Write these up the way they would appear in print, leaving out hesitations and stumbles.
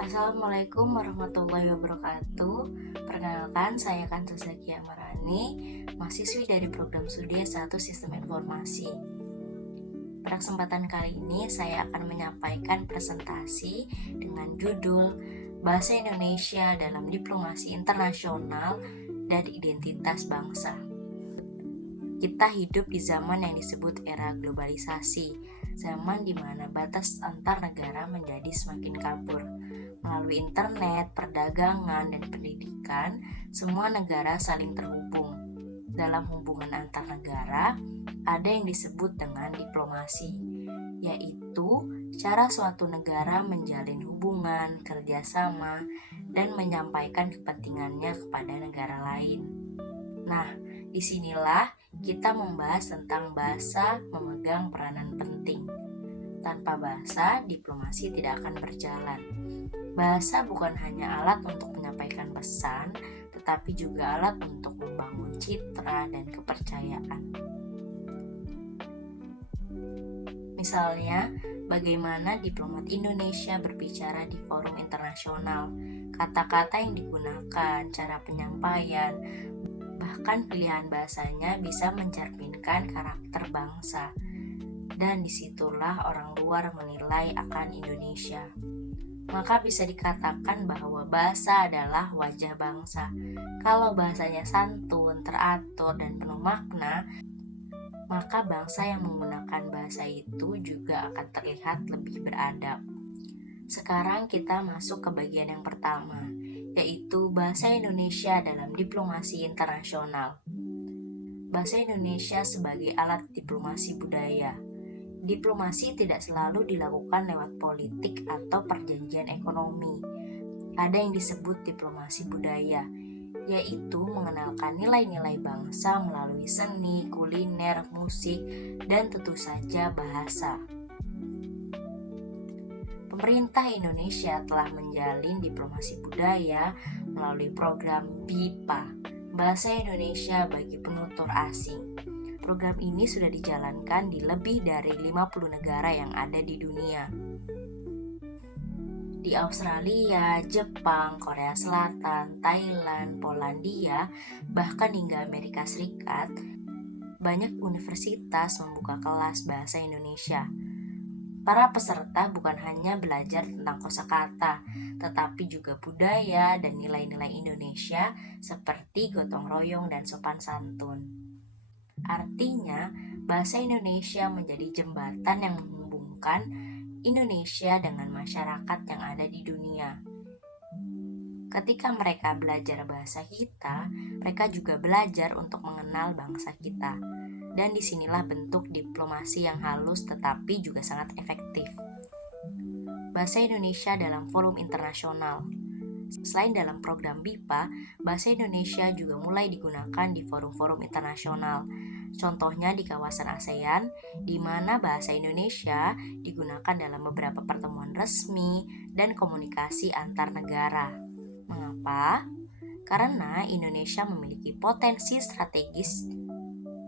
Assalamualaikum warahmatullahi wabarakatuh. Perkenalkan, saya Kanza Zakia Marani, mahasiswi dari program studi S1 Sistem Informasi. Pada kesempatan kali ini, saya akan menyampaikan presentasi dengan judul Bahasa Indonesia dalam Diplomasi Internasional dan Identitas Bangsa. Kita hidup di zaman yang disebut era globalisasi, zaman di mana batas antar negara menjadi semakin kabur. Melalui internet, perdagangan, dan pendidikan, semua negara saling terhubung. Dalam hubungan antar negara, ada yang disebut dengan diplomasi, yaitu cara suatu negara menjalin hubungan, kerjasama, dan menyampaikan kepentingannya kepada negara lain. Nah, disinilah kita membahas tentang bahasa memegang peranan penting. Tanpa bahasa, diplomasi tidak akan berjalan. Bahasa bukan hanya alat untuk menyampaikan pesan, tetapi juga alat untuk membangun citra dan kepercayaan. Misalnya, bagaimana diplomat Indonesia berbicara di forum internasional, kata-kata yang digunakan, cara penyampaian, bahkan pilihan bahasanya bisa mencerminkan karakter bangsa. Dan disitulah orang luar menilai akan Indonesia. Maka bisa dikatakan bahwa bahasa adalah wajah bangsa. Kalau bahasanya santun, teratur, dan penuh makna, maka bangsa yang menggunakan bahasa itu juga akan terlihat lebih beradab. Sekarang kita masuk ke bagian yang pertama, yaitu bahasa Indonesia dalam diplomasi internasional. Bahasa Indonesia sebagai alat diplomasi budaya. Diplomasi tidak selalu dilakukan lewat politik atau perjanjian ekonomi. Ada yang disebut diplomasi budaya, yaitu mengenalkan nilai-nilai bangsa melalui seni, kuliner, musik, dan tentu saja bahasa. Pemerintah Indonesia telah menjalin diplomasi budaya melalui program BIPA, Bahasa Indonesia bagi Penutur Asing. Program ini sudah dijalankan di lebih dari 50 negara yang ada di dunia. Di Australia, Jepang, Korea Selatan, Thailand, Polandia, bahkan hingga Amerika Serikat, banyak universitas membuka kelas bahasa Indonesia. Para peserta bukan hanya belajar tentang kosakata, tetapi juga budaya dan nilai-nilai Indonesia seperti gotong royong dan sopan santun. Artinya, bahasa Indonesia menjadi jembatan yang menghubungkan Indonesia dengan masyarakat yang ada di dunia. Ketika mereka belajar bahasa kita, mereka juga belajar untuk mengenal bangsa kita. Dan disinilah bentuk diplomasi yang halus tetapi juga sangat efektif. Bahasa Indonesia dalam forum internasional. Selain dalam program BIPA, bahasa Indonesia juga mulai digunakan di forum-forum internasional. Contohnya di kawasan ASEAN, di mana bahasa Indonesia digunakan dalam beberapa pertemuan resmi dan komunikasi antar negara. Mengapa? Karena Indonesia memiliki potensi strategis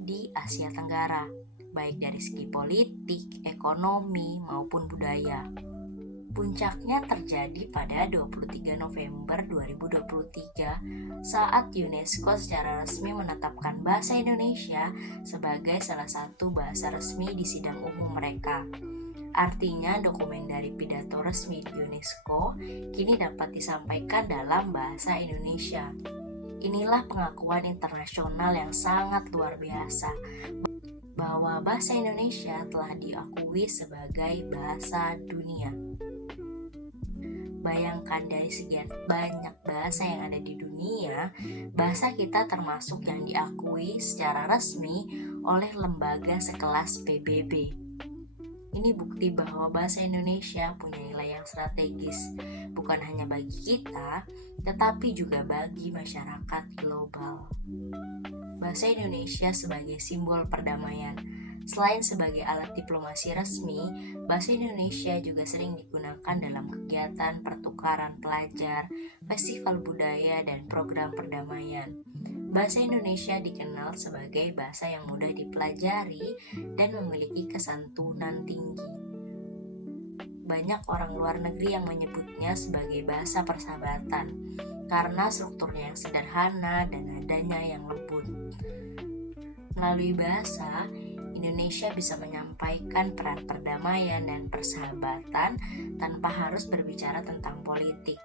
di Asia Tenggara, baik dari segi politik, ekonomi, maupun budaya. Puncaknya terjadi pada 23 November 2023 saat UNESCO secara resmi menetapkan bahasa Indonesia sebagai salah satu bahasa resmi di sidang umum mereka. Artinya dokumen dari pidato resmi di UNESCO kini dapat disampaikan dalam bahasa Indonesia. Inilah pengakuan internasional yang sangat luar biasa bahwa bahasa Indonesia telah diakui sebagai bahasa dunia. Bayangkan dari sekian banyak bahasa yang ada di dunia, bahasa kita termasuk yang diakui secara resmi oleh lembaga sekelas PBB. Ini bukti bahwa bahasa Indonesia punya nilai yang strategis, bukan hanya bagi kita, tetapi juga bagi masyarakat global. Bahasa Indonesia sebagai simbol perdamaian. Selain sebagai alat diplomasi resmi, bahasa Indonesia juga sering digunakan dalam kegiatan pertukaran pelajar, festival budaya, dan program perdamaian. Bahasa Indonesia dikenal sebagai bahasa yang mudah dipelajari dan memiliki kesantunan tinggi. banyak orang luar negeri yang menyebutnya sebagai bahasa persahabatan karena strukturnya yang sederhana dan nadanya yang lembut. Melalui bahasa, Indonesia bisa menyampaikan peran perdamaian dan persahabatan tanpa harus berbicara tentang politik.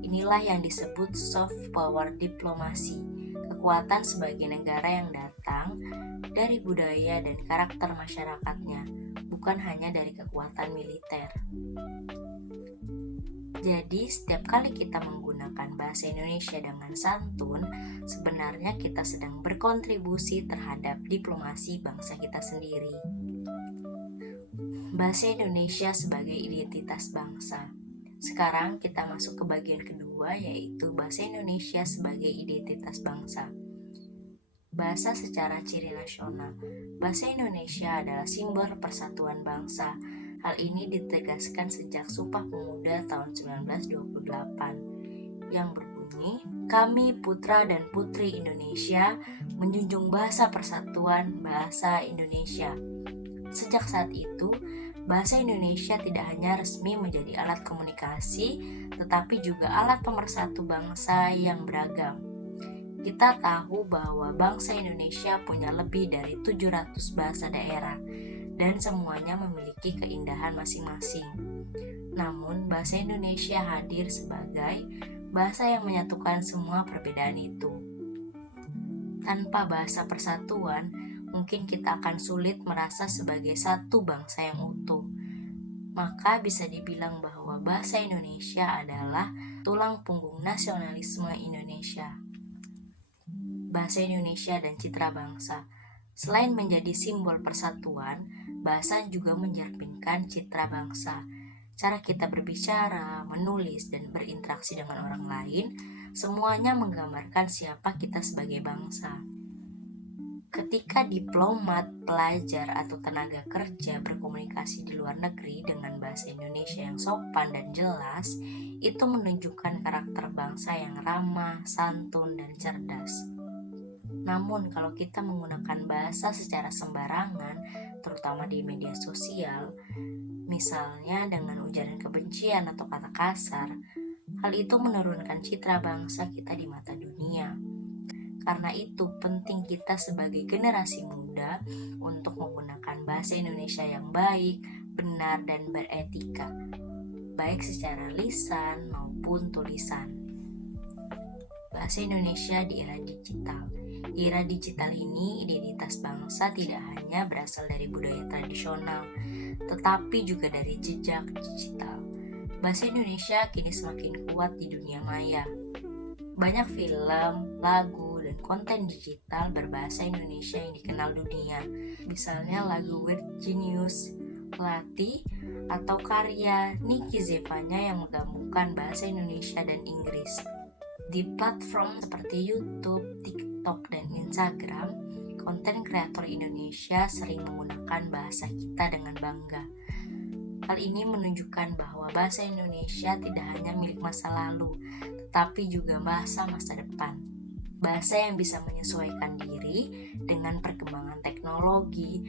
Inilah yang disebut soft power diplomasi, kekuatan sebagai negara yang datang dari budaya dan karakter masyarakatnya, bukan hanya dari kekuatan militer. Jadi, setiap kali kita menggunakan bahasa Indonesia dengan santun, sebenarnya kita sedang berkontribusi terhadap diplomasi bangsa kita sendiri. Bahasa Indonesia sebagai identitas bangsa. Sekarang kita masuk ke bagian kedua, yaitu bahasa Indonesia sebagai identitas bangsa. Bahasa secara ciri nasional. Bahasa Indonesia adalah simbol persatuan bangsa. Hal ini ditegaskan sejak Sumpah Pemuda tahun 1928 yang berbunyi, "Kami putra dan putri Indonesia menjunjung bahasa persatuan bahasa Indonesia." Sejak saat itu, bahasa Indonesia tidak hanya resmi menjadi alat komunikasi, tetapi juga alat pemersatu bangsa yang beragam. Kita tahu bahwa bangsa Indonesia punya lebih dari 700 bahasa daerah, dan semuanya memiliki keindahan masing-masing. Namun, bahasa Indonesia hadir sebagai bahasa yang menyatukan semua perbedaan itu. Tanpa bahasa persatuan, mungkin kita akan sulit merasa sebagai satu bangsa yang utuh. Maka bisa dibilang bahwa bahasa Indonesia adalah tulang punggung nasionalisme Indonesia. Bahasa Indonesia dan citra bangsa. Selain menjadi simbol persatuan, bahasa juga mencerminkan citra bangsa. Cara kita berbicara, menulis, dan berinteraksi dengan orang lain, semuanya menggambarkan siapa kita sebagai bangsa. Ketika diplomat, pelajar, atau tenaga kerja berkomunikasi di luar negeri dengan bahasa Indonesia yang sopan dan jelas, itu menunjukkan karakter bangsa yang ramah, santun, dan cerdas. Namun, kalau kita menggunakan bahasa secara sembarangan, terutama di media sosial, misalnya dengan ujaran kebencian atau kata kasar, hal itu menurunkan citra bangsa kita di mata dunia. Karena itu, penting kita sebagai generasi muda untuk menggunakan bahasa Indonesia yang baik, benar, dan beretika, baik secara lisan maupun tulisan. Bahasa Indonesia di era digital. Di era digital ini, identitas bangsa tidak hanya berasal dari budaya tradisional, tetapi juga dari jejak digital. Bahasa Indonesia kini semakin kuat di dunia maya. Banyak film, lagu, dan konten digital berbahasa Indonesia yang dikenal dunia. Misalnya lagu Weird Genius, Lati, atau karya Nicky Zevanya yang menggabungkan bahasa Indonesia dan Inggris. Di platform seperti YouTube, TikTok, dan Instagram, konten kreator Indonesia sering menggunakan bahasa kita dengan bangga. Hal ini menunjukkan bahwa bahasa Indonesia tidak hanya milik masa lalu, tetapi juga bahasa masa depan. Bahasa yang bisa menyesuaikan diri dengan perkembangan teknologi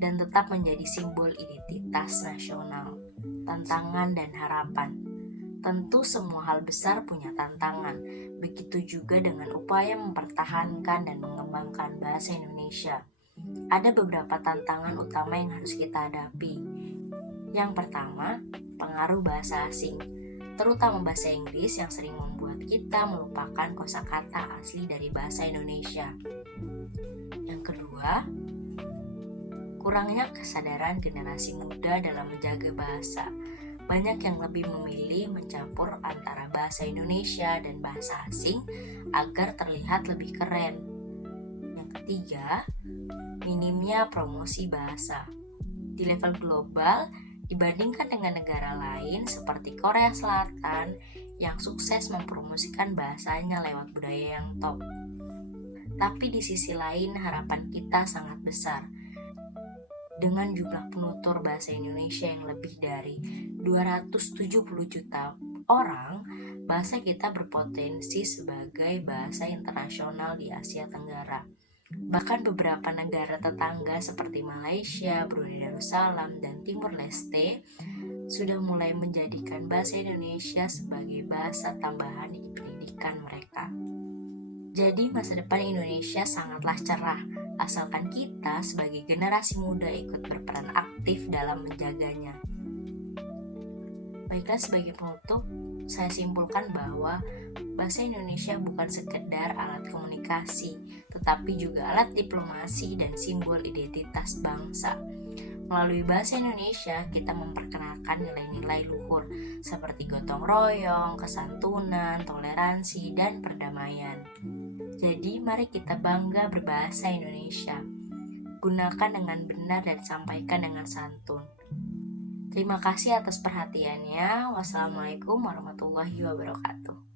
dan tetap menjadi simbol identitas nasional, tantangan, dan harapan. Tentu semua hal besar punya tantangan, begitu juga dengan upaya mempertahankan dan mengembangkan bahasa Indonesia. Ada beberapa tantangan utama yang harus kita hadapi. Yang pertama, pengaruh bahasa asing, terutama bahasa Inggris yang sering membuat kita melupakan kosakata asli dari bahasa Indonesia. Yang kedua, kurangnya kesadaran generasi muda dalam menjaga bahasa. Banyak yang lebih memilih mencampur antara bahasa Indonesia dan bahasa asing agar terlihat lebih keren. Yang ketiga, minimnya promosi bahasa. Di level global, dibandingkan dengan negara lain seperti Korea Selatan yang sukses mempromosikan bahasanya lewat budaya yang top. Tapi di sisi lain, harapan kita sangat besar. Dengan jumlah penutur bahasa Indonesia yang lebih dari 270 juta orang, bahasa kita berpotensi sebagai bahasa internasional di Asia Tenggara. Bahkan beberapa negara tetangga seperti Malaysia, Brunei Darussalam, dan Timur Leste sudah mulai menjadikan bahasa Indonesia sebagai bahasa tambahan di pendidikan mereka. Jadi masa depan Indonesia sangatlah cerah, asalkan kita sebagai generasi muda ikut berperan aktif dalam menjaganya. Baiklah, sebagai penutup, saya simpulkan bahwa bahasa Indonesia bukan sekedar alat komunikasi, tetapi juga alat diplomasi dan simbol identitas bangsa. Melalui bahasa Indonesia, kita memperkenalkan nilai-nilai luhur seperti gotong royong, kesantunan, toleransi, dan perdamaian. Jadi, mari kita bangga berbahasa Indonesia. Gunakan dengan benar dan sampaikan dengan santun. Terima kasih atas perhatiannya. Wassalamualaikum warahmatullahi wabarakatuh.